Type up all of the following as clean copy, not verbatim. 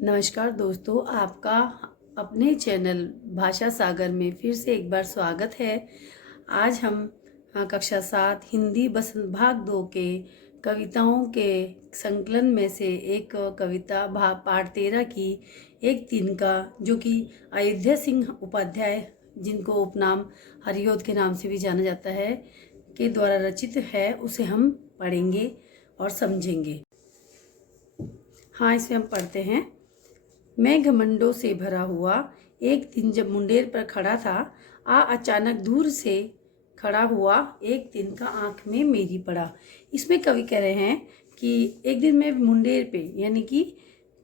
नमस्कार दोस्तों, आपका अपने चैनल भाषा सागर में फिर से एक बार स्वागत है। आज हम कक्षा 7 हिंदी बसंत भाग 2 के कविताओं के संकलन में से एक कविता पाठ 13 की एक तिनका, जो कि अयोध्या सिंह उपाध्याय, जिनको उपनाम हरियोध के नाम से भी जाना जाता है, के द्वारा रचित है, उसे हम पढ़ेंगे और समझेंगे। हाँ, इसे हम पढ़ते हैं। मैं घमंडों से भरा हुआ एक दिन जब मुंडेर पर खड़ा था, अचानक दूर से खड़ा हुआ एक दिन का आंख में मेरी पड़ा। इसमें कवि कह रहे हैं कि एक दिन मैं मुंडेर पे, यानी कि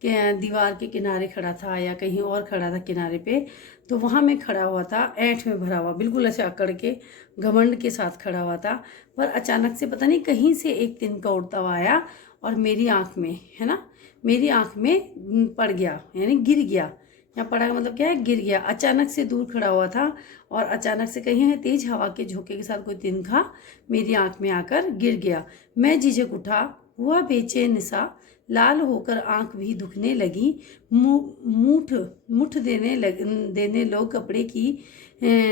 दीवार के किनारे खड़ा था या कहीं और खड़ा था किनारे पे, तो वहाँ मैं खड़ा हुआ था, ऐंठ में भरा हुआ, बिल्कुल ऐसे अकड़ के घमंड के साथ खड़ा हुआ था। पर अचानक से पता नहीं कहीं से एक तिनका उड़ता हुआ आया और मेरी आँख में, है ना, मेरी आँख में पड़ गया, यानी गिर गया। यहाँ पड़ा का मतलब क्या है? गिर गया। अचानक से दूर खड़ा हुआ था और अचानक से कहीं है तेज हवा के झोंके के साथ कोई तिनका मेरी आँख में आकर गिर गया। मैं झिझक उठा, हुआ बेचैन सा, लाल होकर आँख भी दुखने लगी। मुठ देने लोग कपड़े की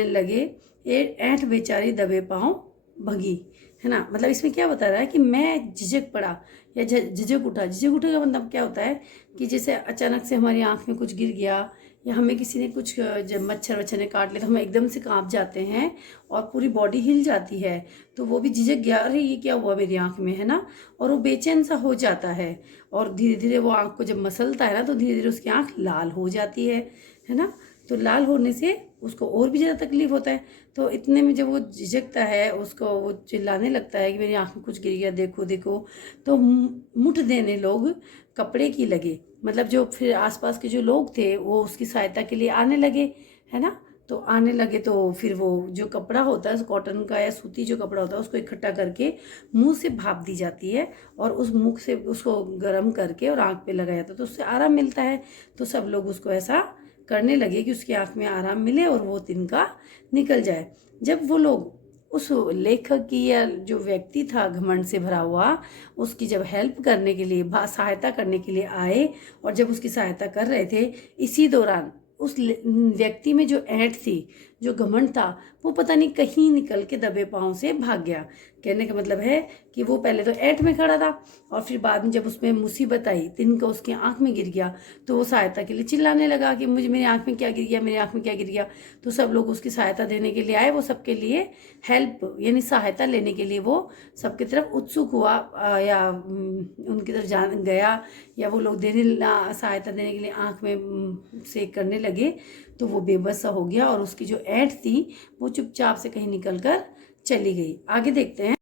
लगे, ऐंठ बेचारी दबे पाँव भगी, है ना। मतलब इसमें क्या बता रहा है कि मैं झिझक पड़ा या झिझक उठा। झिझक उठे का मतलब क्या होता है कि जैसे अचानक से हमारी आँख में कुछ गिर गया या हमें किसी ने कुछ, जब मच्छर वच्छर ने काट लिया तो हम एकदम से कांप जाते हैं और पूरी बॉडी हिल जाती है, तो वो भी झिझक गया, अरे ये क्या हुआ मेरी आँख में, है ना। और वो बेचैन सा हो जाता है और धीरे धीरे वो आँख को जब मसलता है ना, तो धीरे धीरे उसकी आँख लाल हो जाती है ना। तो लाल होने से उसको और भी ज़्यादा तकलीफ होता है। तो इतने में जब वो झिझकता है, उसको वो चिल्लाने लगता है कि मेरी आँख में कुछ गिर गया, देखो देखो। तो मुठ देने लोग कपड़े की लगे, मतलब जो फिर आसपास के जो लोग थे वो उसकी सहायता के लिए आने लगे, है ना। तो आने लगे तो फिर वो जो कपड़ा होता है, कॉटन का या सूती जो कपड़ा होता है, उसको इकट्ठा करके मुंह से भाप दी जाती है और उस मुख से उसको गर्म करके और आँख पे लगाया जाता है, तो उससे आराम मिलता है। तो सब लोग उसको ऐसा करने लगे कि उसकी आँख में आराम मिले और वो तिनका निकल जाए। जब वो लोग उस लेखक की या जो व्यक्ति था घमंड से भरा हुआ, उसकी जब हेल्प करने के लिए, सहायता करने के लिए आए और जब उसकी सहायता कर रहे थे, इसी दौरान उस व्यक्ति में जो ऐंठ थी, जो घमंड था, वो पता नहीं कहीं निकल के दबे पाँव से भाग गया। कहने का मतलब है कि वो पहले तो ऐंठ में खड़ा था और फिर बाद में जब उसमें मुसीबत आई, तिनका उसकी आंख में गिर गया, तो वो सहायता के लिए चिल्लाने लगा कि मुझे, मेरी आंख में क्या गिर गया, मेरी आंख में क्या गिर गया। तो सब लोग उसकी सहायता देने के लिए आए। वो सबके लिए हेल्प यानी सहायता लेने के लिए वो सबकी तरफ उत्सुक हुआ, या उनकी तरफ जान गया, या वो लोग सहायता देने के लिए आंख में से करने लगे। तो वो बेबस सा हो गया और उसकी जो ऐंठ थी वो चुपचाप से कहीं निकल कर चली गई। आगे देखते हैं।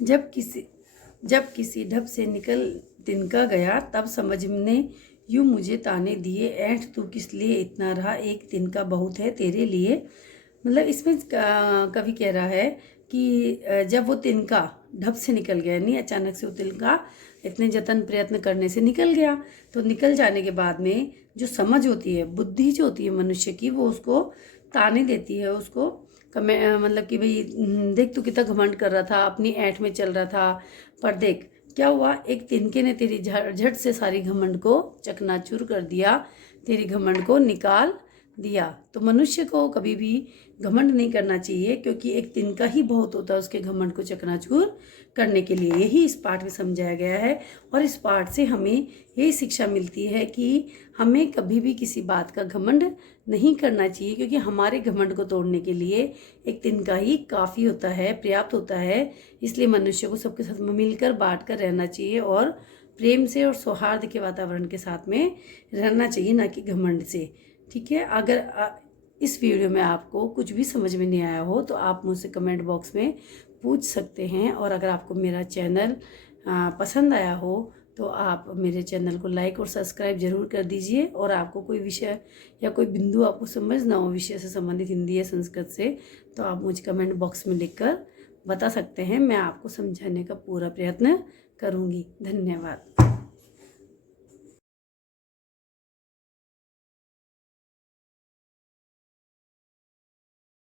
जब किसी ढब से निकल तिनका गया, तब समझने यूं मुझे ताने दिए, ऐंठ तू किस लिए इतना रहा, एक तिनका बहुत है तेरे लिए। मतलब इसमें कवि कह रहा है कि जब वो तिनका ढब से निकल गया, नहीं अचानक से वो तिनका इतने जतन प्रयत्न करने से निकल गया, तो निकल जाने के बाद में जो समझ होती है, बुद्धि जो होती है मनुष्य की, वो उसको ताने देती है, उसको मतलब कि भाई देख तू कितना घमंड कर रहा था, अपनी ऐंठ में चल रहा था, पर देख क्या हुआ, एक तिनके ने तेरी झट से सारी घमंड को चकनाचूर कर दिया, तेरी घमंड को निकाल दिया। तो मनुष्य को कभी भी घमंड नहीं करना चाहिए, क्योंकि एक तिनका ही बहुत होता है उसके घमंड को चकनाचूर करने के लिए। यही इस पाठ में समझाया गया है और इस पाठ से हमें यही शिक्षा मिलती है कि हमें कभी भी किसी बात का घमंड नहीं करना चाहिए, क्योंकि हमारे घमंड को तोड़ने के लिए एक तिनका ही काफ़ी होता है, पर्याप्त होता है। इसलिए मनुष्य को सबके साथ मिलकर बांट कर रहना चाहिए और प्रेम से और सौहार्द के वातावरण के साथ में रहना चाहिए, ना कि घमंड से। ठीक है। अगर इस वीडियो में आपको कुछ भी समझ में नहीं आया हो तो आप मुझसे कमेंट बॉक्स में पूछ सकते हैं, और अगर आपको मेरा चैनल पसंद आया हो तो आप मेरे चैनल को लाइक और सब्सक्राइब जरूर कर दीजिए। और आपको कोई विषय या कोई बिंदु आपको समझ ना हो विषय से संबंधित, हिंदी या संस्कृत से, तो आप मुझे कमेंट बॉक्स में लिखकर बता सकते हैं। मैं आपको समझाने का पूरा प्रयत्न करूँगी। धन्यवाद।